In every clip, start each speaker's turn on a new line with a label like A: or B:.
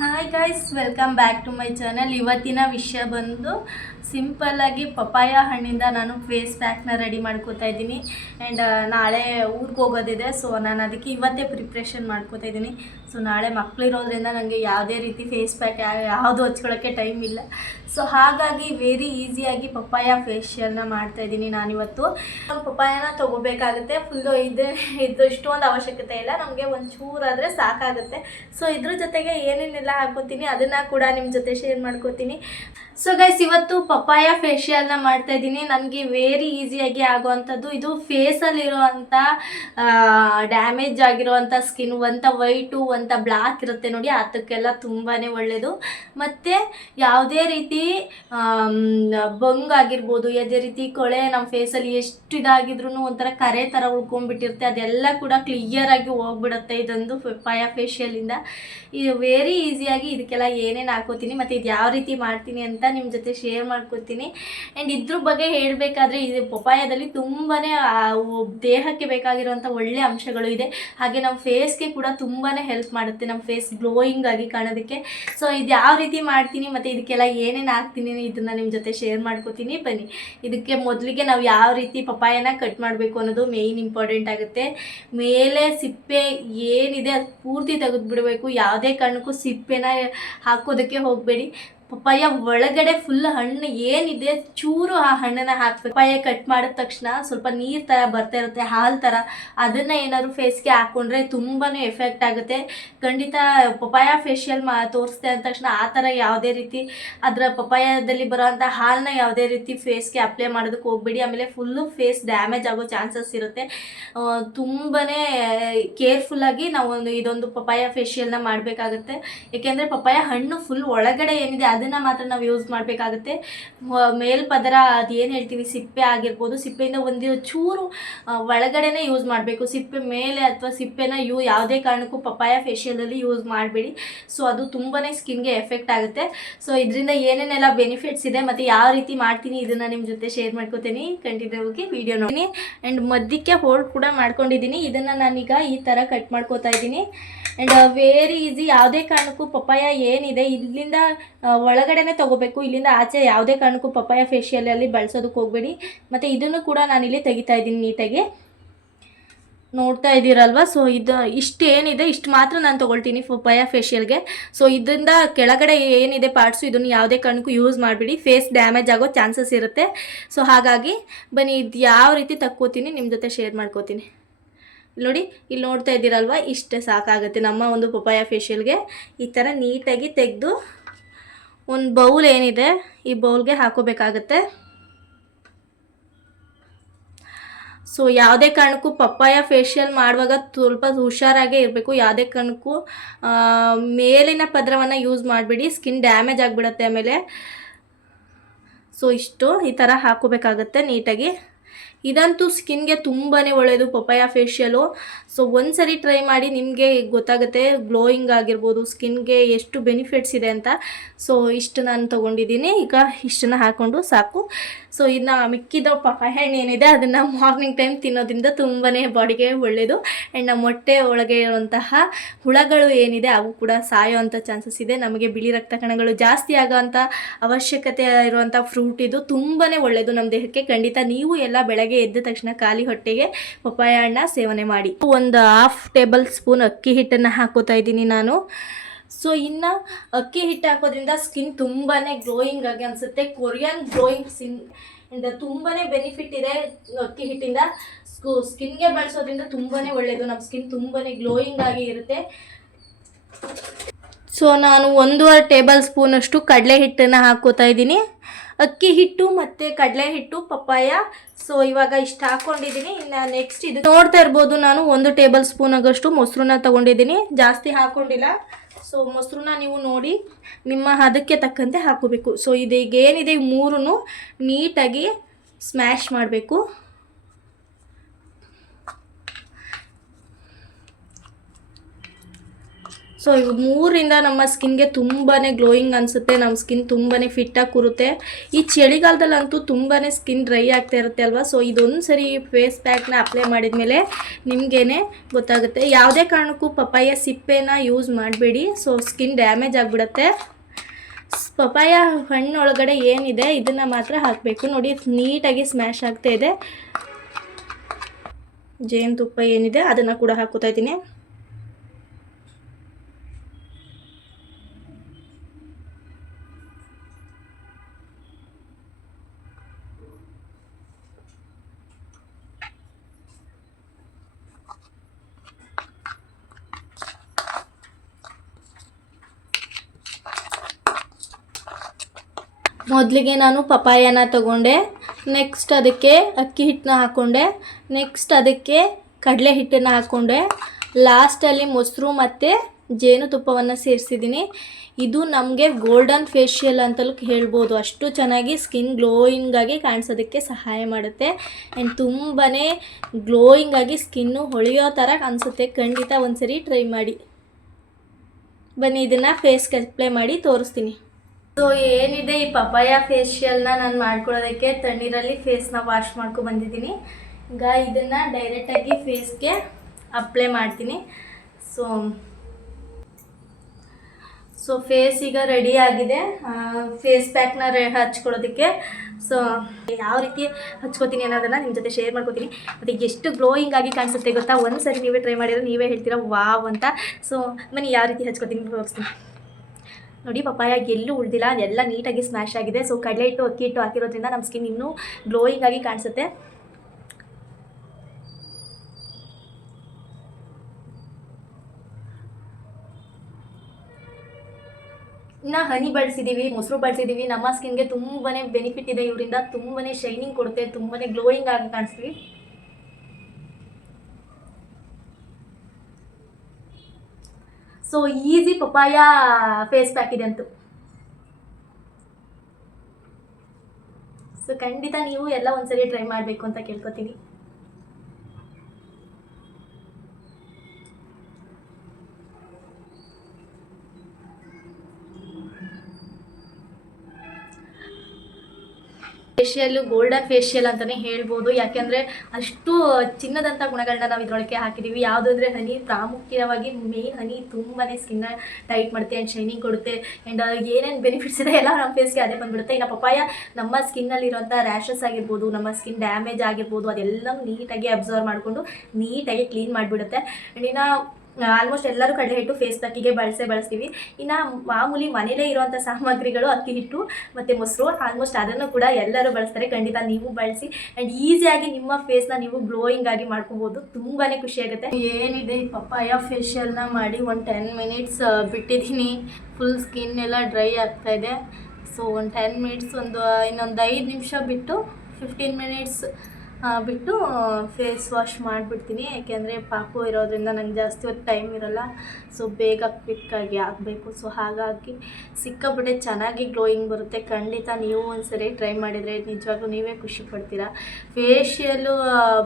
A: Hi guys welcome back to my channel ಇವತ್ತಿನ ವಿಷಯ ಬಂದು ಸಿಂಪಲ್ಲಾಗಿ ಪಪಾಯ ಹಣ್ಣಿಂದ ನಾನು ಫೇಸ್ ಪ್ಯಾಕ್ನ ರೆಡಿ ಮಾಡ್ಕೋತಾ ಇದ್ದೀನಿ. ಆ್ಯಂಡ್ ನಾಳೆ ಊರಿಗೆ ಹೋಗೋದಿದೆ ಸೊ ನಾನು ಅದಕ್ಕೆ ಇವತ್ತೇ ಪ್ರಿಪ್ರೇಷನ್ ಮಾಡ್ಕೋತಾ ಇದ್ದೀನಿ. ಸೊ ನಾಳೆ ಮಕ್ಕಳಿರೋದ್ರಿಂದ ನನಗೆ ಯಾವುದೇ ರೀತಿ ಫೇಸ್ ಪ್ಯಾಕ್ ಯಾವುದು ಹಚ್ಕೊಳ್ಳೋಕ್ಕೆ ಟೈಮ್ ಇಲ್ಲ. ಸೊ ಹಾಗಾಗಿ ವೆರಿ ಈಸಿಯಾಗಿ ಪಪ್ಪಾಯ ಫೇಶಿಯಲ್ನ ಮಾಡ್ತಾ ಇದ್ದೀನಿ ನಾನಿವತ್ತು. ಪಪ್ಪಾಯನ ತೊಗೋಬೇಕಾಗುತ್ತೆ. ಫುಲ್ಲು ಇದು ಇದು ಇಷ್ಟೊಂದು ಅವಶ್ಯಕತೆ ಇಲ್ಲ. ನಮಗೆ ಒಂಚೂರಾದರೆ ಸಾಕಾಗುತ್ತೆ. ಸೊ ಇದ್ರ ಜೊತೆಗೆ ಏನೇನೆಲ್ಲ ಹಾಕೋತೀನಿ ಅದನ್ನು ಕೂಡ ನಿಮ್ಮ ಜೊತೆ ಶೇರ್ ಮಾಡ್ಕೋತೀನಿ. ಸೊ ಗೈಸ್ ಇವತ್ತು ಪಪ್ಪಾಯ ಫೇಶಿಯಲ್ನ ಮಾಡ್ತಾ ಇದ್ದೀನಿ. ನನಗೆ ವೆರಿ ಈಸಿಯಾಗಿ ಆಗುವಂಥದ್ದು ಇದು ಫೇಸಲ್ಲಿರುವಂಥ ಡ್ಯಾಮೇಜ್ ಆಗಿರುವಂಥ ಸ್ಕಿನ್ ಒಂಥ ವೈಟು ಒಂಥ ಬ್ಲಾಕ್ ಇರುತ್ತೆ ನೋಡಿ ಅದಕ್ಕೆಲ್ಲ ತುಂಬಾ ಒಳ್ಳೆಯದು ಮತ್ತು ಯಾವುದೇ ರೀತಿ ಬಂಗ್ ಆಗಿರ್ಬೋದು, ಯಾವುದೇ ರೀತಿ ಕೊಳೆ ನಮ್ಮ ಫೇಸಲ್ಲಿ ಎಷ್ಟು ಇದಾಗಿದ್ರು ಒಂಥರ ಕರೆ ಥರ ಉಳ್ಕೊಂಡ್ಬಿಟ್ಟಿರುತ್ತೆ. ಅದೆಲ್ಲ ಕೂಡ ಕ್ಲಿಯರ್ ಆಗಿ ಹೋಗ್ಬಿಡುತ್ತೆ ಇದೊಂದು ಪಪ್ಪಾಯ ಫೇಶಿಯಲಿಂದ ಇದು. ವೆರಿ ಈಸಿಯಾಗಿ ಇದಕ್ಕೆಲ್ಲ ಏನೇನು ಹಾಕೋತೀನಿ, ಮತ್ತು ಇದು ಯಾವ ರೀತಿ ಮಾಡ್ತೀನಿ ಅಂತ ನಿಮ್ಮ ಜೊತೆ ಶೇರ್ ಮಾಡ್ಕೊತೀನಿ. ಆ್ಯಂಡ್ ಇದ್ರ ಬಗ್ಗೆ ಹೇಳಬೇಕಾದ್ರೆ ಇದು ಪಪಾಯದಲ್ಲಿ ತುಂಬಾ ದೇಹಕ್ಕೆ ಬೇಕಾಗಿರುವಂಥ ಒಳ್ಳೆ ಅಂಶಗಳು ಇದೆ. ಹಾಗೆ ನಮ್ಮ ಫೇಸ್ಗೆ ಕೂಡ ತುಂಬಾ ಹೆಲ್ಪ್ ಮಾಡುತ್ತೆ, ನಮ್ಮ ಫೇಸ್ ಗ್ಲೋಯಿಂಗ್ ಆಗಿ ಕಾಣೋದಕ್ಕೆ. ಸೊ ಇದು ಯಾವ ರೀತಿ ಮಾಡ್ತೀನಿ ಮತ್ತು ಇದಕ್ಕೆಲ್ಲ ಏನೇನು ಹಾಕ್ತೀನಿ ಇದನ್ನು ನಿಮ್ಮ ಜೊತೆ ಶೇರ್ ಮಾಡ್ಕೋತೀನಿ, ಬನ್ನಿ. ಇದಕ್ಕೆ ಮೊದಲಿಗೆ ನಾವು ಯಾವ ರೀತಿ ಪಪ್ಪಾಯನ ಕಟ್ ಮಾಡಬೇಕು ಅನ್ನೋದು ಮೇಯ್ನ್ ಇಂಪಾರ್ಟೆಂಟ್ ಆಗುತ್ತೆ. ಮೇಲೆ ಸಿಪ್ಪೆ ಏನಿದೆ ಅದು ಪೂರ್ತಿ ತೆಗೆದುಬಿಡಬೇಕು, ಯಾವುದೇ ಕಾರಣಕ್ಕೂ ಸಿಪ್ಪೆನ ಹಾಕೋದಕ್ಕೆ ಹೋಗಬೇಡಿ. ಪಪ್ಪಾಯ ಒಳಗಡೆ ಫುಲ್ ಹಣ್ಣು ಏನಿದೆ, ಚೂರು ಆ ಹಣ್ಣನ್ನ ಹಾಕ್ಬೇಕು. ಪಪ್ಪಾಯ ಕಟ್ ಮಾಡಿದ ತಕ್ಷಣ ಸ್ವಲ್ಪ ನೀರು ಥರ ಬರ್ತಾ ಇರುತ್ತೆ, ಹಾಲು ಥರ ಅದನ್ನು ಏನಾದ್ರು ಫೇಸ್ಗೆ ಹಾಕೊಂಡ್ರೆ ತುಂಬಾ ಎಫೆಕ್ಟ್ ಆಗುತ್ತೆ. ಖಂಡಿತ ಪಪ್ಪಾಯ ಫೇಶಿಯಲ್ ಮಾ ತೋರಿಸ್ದೆ ಅಂದ ತಕ್ಷಣ ಆ ಥರ ಯಾವುದೇ ರೀತಿ ಅದರ ಪಪ್ಪಾಯದಲ್ಲಿ ಬರೋವಂಥ ಹಾಲ್ನ ಯಾವುದೇ ರೀತಿ ಫೇಸ್ಗೆ ಅಪ್ಲೈ ಮಾಡೋದಕ್ಕೆ ಹೋಗ್ಬೇಡಿ. ಆಮೇಲೆ ಫುಲ್ಲು ಫೇಸ್ ಡ್ಯಾಮೇಜ್ ಆಗೋ ಚಾನ್ಸಸ್ ಇರುತ್ತೆ. ತುಂಬಾ ಕೇರ್ಫುಲ್ಲಾಗಿ ನಾವು ಇದೊಂದು ಫೇಶಿಯಲ್ ಫೇಶಿಯಲ್ನ ಮಾಡಬೇಕಾಗುತ್ತೆ. ಯಾಕೆಂದ್ರೆ ಪಪ್ಪಾಯ ಹಣ್ಣು ಫುಲ್ ಒಳಗಡೆ ಏನಿದೆ ಅದನ್ನು ಮಾತ್ರ ನಾವು ಯೂಸ್ ಮಾಡಬೇಕಾಗುತ್ತೆ. ಮೇಲ್ಪದರ ಅದು ಏನು ಹೇಳ್ತೀವಿ? ಸಿಪ್ಪೆ ಆಗಿರ್ಬೋದು. ಸಿಪ್ಪೆಯಿಂದ ಒಂದು ಚೂರು ಒಳಗಡೆನೇ ಯೂಸ್ ಮಾಡಬೇಕು. ಸಿಪ್ಪೆ ಮೇಲೆ ಅಥವಾ ಸಿಪ್ಪೆನ ಯೂ ಯಾವುದೇ ಕಾರಣಕ್ಕೂ ಪಪ್ಪಾಯ ಫೇಶಿಯಲಲ್ಲಿ ಯೂಸ್ ಮಾಡಬೇಡಿ. ಸೊ ಅದು ತುಂಬಾ ಸ್ಕಿನ್ಗೆ ಎಫೆಕ್ಟ್ ಆಗುತ್ತೆ. ಸೊ ಇದರಿಂದ ಏನೇನೆಲ್ಲ ಬೆನಿಫಿಟ್ಸ್ ಇದೆ ಮತ್ತು ಯಾವ ರೀತಿ ಮಾಡ್ತೀನಿ ಇದನ್ನು ನಿಮ್ಮ ಜೊತೆ ಶೇರ್ ಮಾಡ್ಕೋತೀನಿ. ಕಂಟಿನ್ಯೂ ಹೋಗಿ ವಿಡಿಯೋ ನೋಡ್ತೀನಿ. ಆ್ಯಂಡ್ ಮಧ್ಯಕ್ಕೆ ಹೋಲ್ಡ್ ಕೂಡ ಮಾಡ್ಕೊಂಡಿದ್ದೀನಿ. ಇದನ್ನು ನಾನೀಗ ಈ ಥರ ಕಟ್ ಮಾಡ್ಕೋತಾ ಇದ್ದೀನಿ. ಆ್ಯಂಡ್ ವೆರಿ ಈಸಿ ಯಾವುದೇ ಕಾರಣಕ್ಕೂ ಪಪ್ಪಾಯ ಏನಿದೆ, ಇಲ್ಲಿಂದ ಒಳಗಡೆನೆ ತಗೋಬೇಕು, ಇಲ್ಲಿಂದ ಆಚೆ ಯಾವುದೇ ಕಾರಣಕ್ಕೂ ಪಪ್ಪಾಯ ಫೇಶಿಯಲಲ್ಲಿ ಬಳಸೋದಕ್ಕೆ ಹೋಗಬೇಡಿ. ಮತ್ತು ಇದನ್ನು ಕೂಡ ನಾನಿಲ್ಲಿ ತೆಗಿತಾ ಇದ್ದೀನಿ ನೀಟಾಗಿ. ನೋಡ್ತಾ ಇದ್ದೀರಲ್ವ? ಸೊ ಇದು ಇಷ್ಟು ಏನಿದೆ, ಇಷ್ಟು ಮಾತ್ರ ನಾನು ತೊಗೊಳ್ತೀನಿ ಪಪ್ಪಾಯ ಫೇಶಿಯಲ್ಗೆ ಸೊ ಇದರಿಂದ ಕೆಳಗಡೆ ಏನಿದೆ ಪಾರ್ಟ್ಸು ಇದನ್ನು ಯಾವುದೇ ಕಾರಣಕ್ಕೂ ಯೂಸ್ ಮಾಡಿಬಿಡಿ. ಫೇಸ್ ಡ್ಯಾಮೇಜ್ ಆಗೋ ಚಾನ್ಸಸ್ ಇರುತ್ತೆ. ಸೊ ಹಾಗಾಗಿ ಬನ್ನಿ, ಇದು ಯಾವ ರೀತಿ ತಕ್ಕೋತೀನಿ ನಿಮ್ಮ ಜೊತೆ ಶೇರ್ ಮಾಡ್ಕೋತೀನಿ. ನೋಡಿ, ಇಲ್ಲಿ ನೋಡ್ತಾ ಇದ್ದೀರಲ್ವ? ಇಷ್ಟೇ ಸಾಕಾಗುತ್ತೆ ನಮ್ಮ ಒಂದು ಪಪ್ಪಾಯ ಫೇಶಿಯಲ್ಗೆ ಈ ಥರ ನೀಟಾಗಿ ತೆಗೆದು ಒಂದು ಬೌಲ್ ಏನಿದೆ ಈ ಬೌಲ್ಗೆ ಹಾಕೋಬೇಕಾಗತ್ತೆ. ಸೊ ಯಾವುದೇ ಕಾರಣಕ್ಕೂ ಪಪ್ಪಾಯ ಫೇಶಿಯಲ್ ಮಾಡುವಾಗ ಸ್ವಲ್ಪ ಹುಷಾರಾಗೇ ಇರಬೇಕು. ಯಾವುದೇ ಕಾರಣಕ್ಕೂ ಮೇಲಿನ ಪದರವನ್ನು ಯೂಸ್ ಮಾಡಿಬಿಡಿ. ಸ್ಕಿನ್ ಡ್ಯಾಮೇಜ್ ಆಗಿಬಿಡತ್ತೆ ಆಮೇಲೆ. ಸೊ ಇಷ್ಟು ಈ ಥರ ಹಾಕೋಬೇಕಾಗತ್ತೆ ನೀಟಾಗಿ. ಇದಂತೂ ಸ್ಕಿನ್ಗೆ ತುಂಬಾ ಒಳ್ಳೆಯದು ಪಪಾಯ ಫೇಶಿಯಲು ಸೊ ಒಂದು ಸರಿ ಟ್ರೈ ಮಾಡಿ ನಿಮಗೆ ಗೊತ್ತಾಗುತ್ತೆ ಗ್ಲೋಯಿಂಗ್ ಆಗಿರ್ಬೋದು, ಸ್ಕಿನ್ಗೆ ಎಷ್ಟು ಬೆನಿಫಿಟ್ಸ್ ಇದೆ ಅಂತ. ಸೊ ಇಷ್ಟು ನಾನು ತೊಗೊಂಡಿದ್ದೀನಿ. ಈಗ ಇಷ್ಟನ್ನು ಹಾಕ್ಕೊಂಡು ಸಾಕು. ಸೊ ಇನ್ನು ಮಿಕ್ಕಿದ ಪಪಾಯ ಹಣ್ಣು ಏನಿದೆ ಅದನ್ನು ಮಾರ್ನಿಂಗ್ ಟೈಮ್ ತಿನ್ನೋದ್ರಿಂದ ತುಂಬಾ ಬಾಡಿಗೆ ಒಳ್ಳೆಯದು ಆ್ಯಂಡ್ ನಮ್ಮ ಮೊಟ್ಟೆ ಒಳಗೆ ಇರುವಂತಹ ಹುಳಗಳು ಏನಿದೆ, ಅವು ಕೂಡ ಸಾಯೋ ಅಂಥ ಚಾನ್ಸಸ್ ಇದೆ. ನಮಗೆ ಬಿಳಿ ರಕ್ತ ಕಣಗಳು ಜಾಸ್ತಿ ಆಗೋವಂಥ ಅವಶ್ಯಕತೆ ಇರುವಂಥ ಫ್ರೂಟ್ ಇದು ತುಂಬಾ ಒಳ್ಳೆಯದು ನಮ್ಮ ದೇಹಕ್ಕೆ. ಖಂಡಿತ ನೀವು ಎಲ್ಲ ಬೆಳಗ್ಗೆ ಎದ್ದ ತಕ್ಷಣ ಖಾಲಿ ಹೊಟ್ಟೆಗೆ ಪಪ್ಪಾಯ ಹಣ್ಣ ಸೇವನೆ ಮಾಡಿ. ಒಂದು ಹಾಫ್ ಟೇಬಲ್ ಸ್ಪೂನ್ ಅಕ್ಕಿ ಹಿಟ್ಟನ್ನು ಹಾಕೋತಾ ಇದ್ದೀನಿ ನಾನು. ಸೊ ಇನ್ನು ಅಕ್ಕಿ ಹಿಟ್ಟು ಹಾಕೋದ್ರಿಂದ ಸ್ಕಿನ್ ತುಂಬಾ ಗ್ಲೋಯಿಂಗ್ ಆಗಿ ಅನಿಸುತ್ತೆ. ಕೊರಿಯನ್ ಗ್ಲೋಯಿಂಗ್ ಸಿನ್ ಇಂದ ತುಂಬಾ ಬೆನಿಫಿಟ್ ಇದೆ ಅಕ್ಕಿ ಹಿಟ್ಟಿಂದ. ಸ್ಕಿನ್ಗೆ ಬಳಸೋದ್ರಿಂದ ತುಂಬಾ ಒಳ್ಳೆಯದು ನಮ್ಮ ಸ್ಕಿನ್ ತುಂಬಾ ಗ್ಲೋಯಿಂಗ್ ಆಗಿ ಇರುತ್ತೆ. ಸೊ ನಾನು ಒಂದೂವರೆ ಟೇಬಲ್ ಸ್ಪೂನಷ್ಟು ಕಡಲೆ ಹಿಟ್ಟನ್ನು ಹಾಕೋತಾ ಇದ್ದೀನಿ. ಅಕ್ಕಿ ಹಿಟ್ಟು ಮತ್ತು ಕಡಲೆ ಹಿಟ್ಟು, ಪಪ್ಪಾಯ ಸೊ ಇವಾಗ ಇಷ್ಟು ಹಾಕೊಂಡಿದ್ದೀನಿ. ಇನ್ನು ನೆಕ್ಸ್ಟ್ ಇದು ನೋಡ್ತಾ ಇರ್ಬೋದು ನಾನು. ಒಂದು ಟೇಬಲ್ ಸ್ಪೂನ್ ಆಗಷ್ಟು ಮೊಸರನ್ನ ತಗೊಂಡಿದ್ದೀನಿ. ಜಾಸ್ತಿ ಹಾಕೊಂಡಿಲ್ಲ. ಸೊ ಮೊಸರನ್ನ ನೀವು ನೋಡಿ ನಿಮ್ಮ ಹದಕ್ಕೆ ತಕ್ಕಂತೆ ಹಾಕೋಬೇಕು. ಸೊ ಇದೀಗ ಏನಿದೆ ಮೂರೂ ನೀಟಾಗಿ ಸ್ಮ್ಯಾಶ್ ಮಾಡಬೇಕು. ಸೊ ಇವು ಮೂರಿಂದ ನಮ್ಮ ಸ್ಕಿನ್ಗೆ ತುಂಬಾ ಗ್ಲೋಯಿಂಗ್ ಅನಿಸುತ್ತೆ. ನಮ್ಮ ಸ್ಕಿನ್ ತುಂಬಾ ಫಿಟ್ಟಾಗಿ ಕೂರುತ್ತೆ. ಈ ಚಳಿಗಾಲದಲ್ಲಂತೂ ತುಂಬಾ ಸ್ಕಿನ್ ಡ್ರೈ ಆಗ್ತಾ ಇರುತ್ತೆ ಅಲ್ವಾ? ಸೊ ಇದೊಂದು ಸರಿ ಫೇಸ್ ಪ್ಯಾಕ್ನ ಅಪ್ಲೈ ಮಾಡಿದ್ಮೇಲೆ ನಿಮಗೇನೆ ಗೊತ್ತಾಗುತ್ತೆ. ಯಾವುದೇ ಕಾರಣಕ್ಕೂ ಪಪ್ಪಾಯ ಸಿಪ್ಪೆನ ಯೂಸ್ ಮಾಡಬೇಡಿ. ಸೊ ಸ್ಕಿನ್ ಡ್ಯಾಮೇಜ್ ಆಗಿಬಿಡುತ್ತೆ. ಪಪಾಯ ಹಣ್ಣು ಒಳಗಡೆ ಏನಿದೆ, ಇದನ್ನು ಮಾತ್ರ ಹಾಕಬೇಕು. ನೋಡಿ, ನೀಟಾಗಿ ಸ್ಮ್ಯಾಶ್ ಆಗ್ತಾ ಇದೆ. ಜೇನುತುಪ್ಪ ಏನಿದೆ, ಅದನ್ನು ಕೂಡ ಹಾಕೋತಾ ಇದ್ದೀನಿ. ಮೊದಲಿಗೆ ನಾನು ಪಪಾಯನ ತಗೊಂಡೆ. ನೆಕ್ಸ್ಟ್ ಅದಕ್ಕೆ ಅಕ್ಕಿ ಹಿಟ್ಟನ್ನ ಹಾಕ್ಕೊಂಡೆ ನೆಕ್ಸ್ಟ್ ಅದಕ್ಕೆ ಕಡಲೆ ಹಿಟ್ಟನ್ನು ಹಾಕ್ಕೊಂಡೆ ಲಾಸ್ಟಲ್ಲಿ ಮೊಸರು ಮತ್ತು ಜೇನುತುಪ್ಪವನ್ನು ಸೇರಿಸಿದ್ದೀನಿ. ಇದು ನಮಗೆ ಗೋಲ್ಡನ್ ಫೇಶಿಯಲ್ ಅಂತಲೂ ಹೇಳ್ಬೋದು. ಅಷ್ಟು ಚೆನ್ನಾಗಿ ಸ್ಕಿನ್ ಗ್ಲೋಯಿಂಗಾಗಿ ಕಾಣಿಸೋದಕ್ಕೆ ಸಹಾಯ ಮಾಡುತ್ತೆ. ಆ್ಯಂಡ್ ತುಂಬಾ ಗ್ಲೋಯಿಂಗಾಗಿ ಸ್ಕಿನ್ನು ಹೊಳೆಯೋ ಥರ ಅನಿಸುತ್ತೆ ಖಂಡಿತ ಒಂದ್ಸರಿ ಟ್ರೈ ಮಾಡಿ. ಬನ್ನಿ, ಇದನ್ನು ಫೇಸ್ಗೆ ಅಪ್ಲೈ ಮಾಡಿ ತೋರಿಸ್ತೀನಿ. ಸೊ ಏನಿದೆ ಈ ಪಪಾಯ ಫೇಶಿಯಲ್ನ ನಾನು ಮಾಡ್ಕೊಳ್ಳೋದಕ್ಕೆ ತಣ್ಣೀರಲ್ಲಿ ಫೇಸ್ನ ವಾಶ್ ಮಾಡ್ಕೊಂಡು ಬಂದಿದ್ದೀನಿ. ಈಗ ಇದನ್ನು ಡೈರೆಕ್ಟಾಗಿ ಫೇಸ್ಗೆ ಅಪ್ಲೈ ಮಾಡ್ತೀನಿ. ಸೊ ಸೊ ಫೇಸ್ ಈಗ ರೆಡಿ ಆಗಿದೆ. ಫೇಸ್ ಪ್ಯಾಕ್ನ ರೆ ಹಚ್ಕೊಳ್ಳೋದಕ್ಕೆ. ಸೊ ಯಾವ ರೀತಿ ಹಚ್ಕೋತೀನಿ ಅನ್ನೋದನ್ನು ನಿಮ್ಮ ಜೊತೆ ಶೇರ್ ಮಾಡ್ಕೋತೀನಿ. ಮತ್ತು ಎಷ್ಟು ಗ್ಲೋಯಿಂಗ್ ಆಗಿ ಕಾಣಿಸುತ್ತೆ ಗೊತ್ತಾ? ಒಂದು ಸರಿ ನೀವೇ ಟ್ರೈ ಮಾಡಿದ್ರೆ ನೀವೇ ಹೇಳ್ತೀರಾ, ವಾವ್ ಅಂತ. ಸೊ ಮನೆ ಯಾವ ರೀತಿ ಹಚ್ಕೋತೀನಿ ತೋರಿಸ್ತೀನಿ ನೋಡಿ, ಪಪ್ಪಾಯ ಎಲ್ಲೂ ಉಳ್ದಿಲ್ಲ, ಎಲ್ಲ ನೀಟಾಗಿ ಸ್ಮ್ಯಾಶ್ ಆಗಿದೆ. ಸೊ ಕಡಲೆ ಹಿಟ್ಟು, ಅಕ್ಕಿ ಹಿಟ್ಟು ಹಾಕಿರೋದ್ರಿಂದ ನಮ್ಮ ಸ್ಕಿನ್ ಇನ್ನೂ ಗ್ಲೋಯಿಂಗ್ ಆಗಿ ಕಾಣಿಸುತ್ತೆ. ಇನ್ನು ಹನಿ ಬಳಸಿದ್ದೀವಿ ಮೊಸರು ಬಳಸಿದ್ದೀವಿ ನಮ್ಮ ಸ್ಕಿನ್ಗೆ ತುಂಬಾ ಬೆನಿಫಿಟ್ ಇದೆ. ಇವರಿಂದ ತುಂಬಾ ಶೈನಿಂಗ್ ಕೊಡುತ್ತೆ ತುಂಬಾ ಗ್ಲೋಯಿಂಗ್ ಆಗಿ ಕಾಣಿಸ್ತೀವಿ. So easy papaya face pack ಇದೆ ಅಂತೂ. ಸೊ ಖಂಡಿತ ನೀವು ಎಲ್ಲ ಒಂದ್ಸರಿ ಟ್ರೈ ಮಾಡಬೇಕು ಅಂತ ಕೇಳ್ಕೊತೀನಿ. ಫೇಶಿಯಲ್ ಗೋಲ್ಡನ್ ಫೇಶಿಯಲ್ ಅಂತಲೇ ಹೇಳ್ಬೋದು. ಯಾಕೆಂದರೆ ಅಷ್ಟು ಚಿನ್ನದಂಥ ಗುಣಗಳನ್ನ ನಾವು ಇದರೊಳಗೆ ಹಾಕಿದ್ದೀವಿ ಯಾವುದಂದ್ರೆ ಹನಿ, ಪ್ರಾಮುಖ್ಯವಾಗಿ ಮೇನ್ ಹನಿ ತುಂಬಾ ಸ್ಕಿನ್ನ ಟೈಟ್ ಮಾಡುತ್ತೆ ಆ್ಯಂಡ್ ಶೈನಿಂಗ್ ಕೊಡುತ್ತೆ. ಆ್ಯಂಡ್ ಏನೇನು ಬೆನಿಫಿಟ್ಸ್ ಇದೆ ಎಲ್ಲ ನಮ್ಮ ಫೇಸ್ಗೆ ಅದೇ ಬಂದ್ಬಿಡುತ್ತೆ. ಇನ್ನು ಪಪ್ಪಾಯ ನಮ್ಮ ಸ್ಕಿನ್ನಲ್ಲಿರುವಂಥ ರ್ಯಾಷಸ್ ಆಗಿರ್ಬೋದು, ನಮ್ಮ ಸ್ಕಿನ್ ಡ್ಯಾಮೇಜ್ ಆಗಿರ್ಬೋದು ಅದೆಲ್ಲ ನೀಟಾಗಿ ಅಬ್ಸರ್ವ್ ಮಾಡಿಕೊಂಡು ನೀಟಾಗಿ ಕ್ಲೀನ್ ಮಾಡಿಬಿಡುತ್ತೆ. ಆ್ಯಂಡ್ ಇನ್ನು ಆಲ್ಮೋಸ್ಟ್ ಎಲ್ಲರೂ ಕಡಲೆ ಹಿಟ್ಟು ಫೇಸ್ ಪ್ಯಾಕಿಗೆ ಬಳಸೇ ಬಳಸ್ತೀವಿ. ಇನ್ನು ಮಾಮೂಲಿ ಮನೆಯಲ್ಲೇ ಇರುವಂಥ ಸಾಮಗ್ರಿಗಳು ಅಕ್ಕಿ ಹಿಟ್ಟು ಮತ್ತು ಮೊಸರು ಆಲ್ಮೋಸ್ಟ್ ಅದನ್ನು ಕೂಡ ಎಲ್ಲರೂ ಬಳಸ್ತಾರೆ. ಖಂಡಿತ ನೀವು ಬಳಸಿ ಆ್ಯಂಡ್ ಈಸಿಯಾಗಿ ನಿಮ್ಮ ಫೇಸ್ನ ನೀವು ಗ್ಲೋಯಿಂಗ್ ಆಗಿ ಮಾಡ್ಕೋಬೋದು. ತುಂಬಾ ಖುಷಿಯಾಗುತ್ತೆ ಏನಿದೆ, ಈ ಪಪ್ಪಾಯ ಫೇಶಿಯಲ್ನ ಮಾಡಿ ಒಂದು ಟೆನ್ ಮಿನಿಟ್ಸ್ ಬಿಟ್ಟಿದ್ದೀನಿ. ಫುಲ್ ಸ್ಕಿನ್ ಎಲ್ಲ ಡ್ರೈ ಆಗ್ತಾ ಇದೆ. ಸೊ ಒಂದು ಟೆನ್ ಮಿನಿಟ್ಸ್ ಒಂದು ಇನ್ನೊಂದು ಐದು ನಿಮಿಷ ಬಿಟ್ಟು ಫಿಫ್ಟೀನ್ ಮಿನಿಟ್ಸ್ ಬಿಟ್ಟು ಫೇಸ್ ವಾಶ್ ಮಾಡಿಬಿಡ್ತೀನಿ. ಯಾಕೆಂದರೆ ಪಾಪು ಇರೋದ್ರಿಂದ ನಂಗೆ ಜಾಸ್ತಿ ಹೊತ್ತು ಟೈಮ್ ಇರೋಲ್ಲ. ಸೊ ಬೇಗ ಕ್ವಿಕ್ಕಾಗಿ ಆಗಬೇಕು. ಸೊ ಹಾಗಾಗಿ ಸಿಕ್ಕಾಪಟ್ಟೆ ಚೆನ್ನಾಗಿ ಗ್ಲೋಯಿಂಗ್ ಬರುತ್ತೆ. ಖಂಡಿತ ನೀವು ಒಂದ್ಸರಿ ಟ್ರೈ ಮಾಡಿದರೆ ನಿಜವಾಗ್ಲೂ ನೀವೇ ಖುಷಿ ಪಡ್ತೀರಾ. ಫೇಶಿಯಲ್ಲು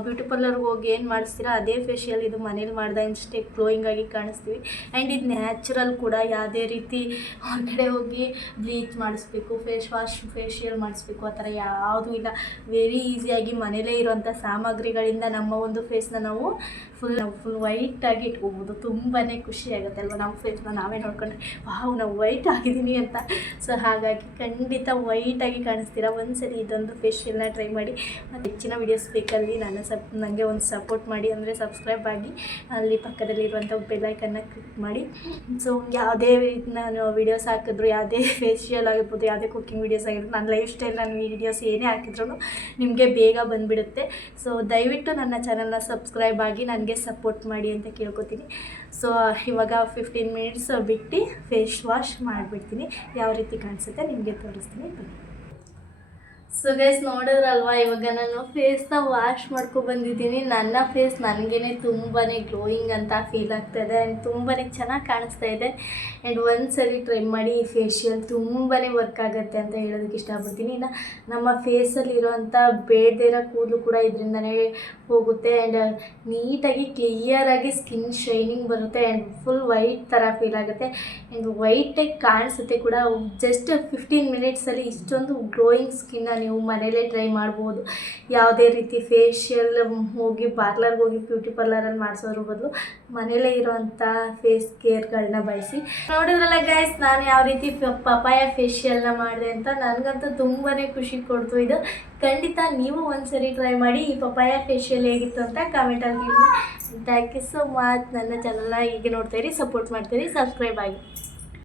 A: ಬ್ಯೂಟಿ ಪಾರ್ಲರ್ಗೆ ಹೋಗಿ ಏನು ಮಾಡಿಸ್ತೀರಾ? ಅದೇ ಫೇಶಿಯಲ್ ಇದು ಮನೇಲಿ ಮಾಡ್ದೆ ಇನ್ಸ್ಟೇಕ್ ಗ್ಲೋಯಿಂಗ್ ಆಗಿ ಕಾಣಿಸ್ತೀವಿ. ಆ್ಯಂಡ್ ಇದು ನ್ಯಾಚುರಲ್ ಕೂಡ. ಯಾವುದೇ ರೀತಿ ಹೊರಗಡೆ ಹೋಗಿ ಬ್ಲೀಚ್ ಮಾಡಿಸ್ಬೇಕು ಫೇಸ್ ವಾಶ್ ಫೇಶಿಯಲ್ ಮಾಡಿಸ್ಬೇಕು, ಆ ಥರ ಯಾವುದೂ ಇಲ್ಲ. ವೆರಿ ಈಸಿಯಾಗಿ ಮನೇಲೇ ಇರುವಂಥ ಸಾಮಗ್ರಿಗಳಿಂದ ನಮ್ಮ ಒಂದು ಫೇಸ್ನ ನಾವು ಫುಲ್ ಫುಲ್ ವೈಟಾಗಿ ಇಟ್ಕೋಬೋದು. ತುಂಬಾ ಖುಷಿ ಆಗುತ್ತೆ ಅಲ್ವಾ ನಮ್ಮ ಫೇಸ್ನ ನಾವೇ ನೋಡ್ಕೊಂಡ್ರೆ. ವಾವ್, ನಾವು ವೈಟ್ ಆಗಿದ್ದೀನಿ ಅಂತ. ಸೊ ಹಾಗಾಗಿ ಖಂಡಿತ ವೈಟಾಗಿ ಕಾಣಿಸ್ತೀರಾ? ಒಂದ್ಸರಿ ಇದೊಂದು ಫೇಶಿಯಲ್ನ ಟ್ರೈ ಮಾಡಿ. ಮತ್ತು ಹೆಚ್ಚಿನ ವಿಡಿಯೋಸ್ ಬೇಕಲ್ಲಿ ನಾನು ಸಪ್ ನನಗೆ ಒಂದು ಸಪೋರ್ಟ್ ಮಾಡಿ ಅಂದರೆ ಸಬ್ಸ್ಕ್ರೈಬ್ ಆಗಿ ಅಲ್ಲಿ ಪಕ್ಕದಲ್ಲಿರುವಂಥ ಬೆಲ್ಲೈಕನ್ನ ಕ್ಲಿಕ್ ಮಾಡಿ. ಸೊ ಯಾವುದೇ ನಾನು ವೀಡಿಯೋಸ್ ಹಾಕಿದ್ರು, ಯಾವುದೇ ಫೇಶಿಯಲ್ ಆಗಿರ್ಬೋದು, ಯಾವುದೇ ಕುಕ್ಕಿಂಗ್ ವೀಡಿಯೋಸ್ ಆಗಿರ್ಬೋದು, ನನ್ನ ಲೈಫ್ ಸ್ಟೈಲ್ ನನ್ನ ವಿಡಿಯೋಸ್ ಏನೇ ಹಾಕಿದ್ರು ನಿಮಗೆ ಬೇಗ ಬಂದುಬಿಡುತ್ತೆ. ಸೊ ದಯವಿಟ್ಟು ನನ್ನ ಚಾನಲ್ನ ಸಬ್ಸ್ಕ್ರೈಬ್ ಆಗಿ ನನಗೆ ಸಪೋರ್ಟ್ ಮಾಡಿ ಅಂತ ಕೇಳ್ಕೊತೀನಿ. ಸೊ ಇವಾಗ ಫಿಫ್ಟೀನ್ ಮಿನಿಟ್ಸ್ ಬಿಟ್ಟು ಫೇಸ್ ವಾಶ್ ಮಾಡಿಬಿಡ್ತೀನಿ. ಯಾವ ರೀತಿ ಕಾಣಿಸುತ್ತೆ ನಿಮಗೆ ತೋರಿಸ್ತೀನಿ. ಬನ್ನಿ. ಸೊ ಗೈಸ್ ನೋಡಿದ್ರಲ್ವಾ? ಇವಾಗ ನಾನು ಫೇಸ್ನ ವಾಶ್ ಮಾಡ್ಕೊ ಬಂದಿದ್ದೀನಿ. ನನ್ನ ಫೇಸ್ ನನಗೇ ತುಂಬಾ ಗ್ಲೋಯಿಂಗ್ ಅಂತ ಫೀಲ್ ಆಗ್ತಾ ಇದೆ ಆ್ಯಂಡ್ ತುಂಬಾ ಚೆನ್ನಾಗಿ ಕಾಣಿಸ್ತಾ ಇದೆ. ಆ್ಯಂಡ್ ಒಂದು ಸರಿ ಟ್ರೈ ಮಾಡಿ ಈ ಫೇಶಿಯಲ್ ತುಂಬಾ ವರ್ಕ್ ಆಗುತ್ತೆ ಅಂತ ಹೇಳೋದಕ್ಕೆ ಇಷ್ಟಪಡ್ತೀನಿ. ಇನ್ನು ನಮ್ಮ ಫೇಸಲ್ಲಿರೋವಂಥ ಬೇಡದೇ ಇರೋ ಕೂದಲು ಕೂಡ ಇದರಿಂದನೇ ಹೋಗುತ್ತೆ ಆ್ಯಂಡ್ ನೀಟಾಗಿ ಕ್ಲಿಯರಾಗಿ ಸ್ಕಿನ್ ಶೈನಿಂಗ್ ಬರುತ್ತೆ ಆ್ಯಂಡ್ ಫುಲ್ ವೈಟ್ ಥರ ಫೀಲ್ ಆಗುತ್ತೆ. ಆ್ಯಂಡ್ ವೈಟಾಗಿ ಕಾಣಿಸುತ್ತೆ ಕೂಡ. ಜಸ್ಟ್ ಫಿಫ್ಟೀನ್ ಮಿನಿಟ್ಸಲ್ಲಿ ಇಷ್ಟೊಂದು ಗ್ಲೋಯಿಂಗ್ ಸ್ಕಿನ್ನ ನೀವು ಮನೇಲೇ ಟ್ರೈ ಮಾಡ್ಬೋದು. ಯಾವುದೇ ರೀತಿ ಫೇಶಿಯಲ್ ಹೋಗಿ ಪಾರ್ಲರ್ಗೆ ಹೋಗಿ ಬ್ಯೂಟಿ ಪಾರ್ಲರಲ್ಲಿ ಮಾಡಿಸೋದ್ರ ಬದಲು ಮನೇಲೇ ಇರೋವಂಥ ಫೇಸ್ ಕೇರ್ಗಳನ್ನ ಬಳಸಿ. ನೋಡಿದ್ರಲ್ಲ ಗೈಸ್ ನಾನು ಯಾವ ರೀತಿ ಪಪಾಯ ಫೇಶಿಯಲ್ನ ಮಾಡಿದೆ ಅಂತ ನನಗಂತೂ ತುಂಬಾ ಖುಷಿ ಕೊಡ್ತು ಇದು. ಖಂಡಿತ ನೀವು ಒಂದ್ಸರಿ ಟ್ರೈ ಮಾಡಿ ಈ ಪಪಾಯ ಫೇಶಿಯಲ್ ಹೇಗಿತ್ತು ಅಂತ ಕಮೆಂಟಲ್ಲಿ ಥ್ಯಾಂಕ್ ಯು ಸೊ ಮಚ್ ನನ್ನ ಚಾನಲ್ನ ಹೀಗೆ ನೋಡ್ತಾ ಇರಿ ಸಪೋರ್ಟ್ ಮಾಡ್ತೀರಿ ಸಬ್ಸ್ಕ್ರೈಬ್ ಆಗಿ.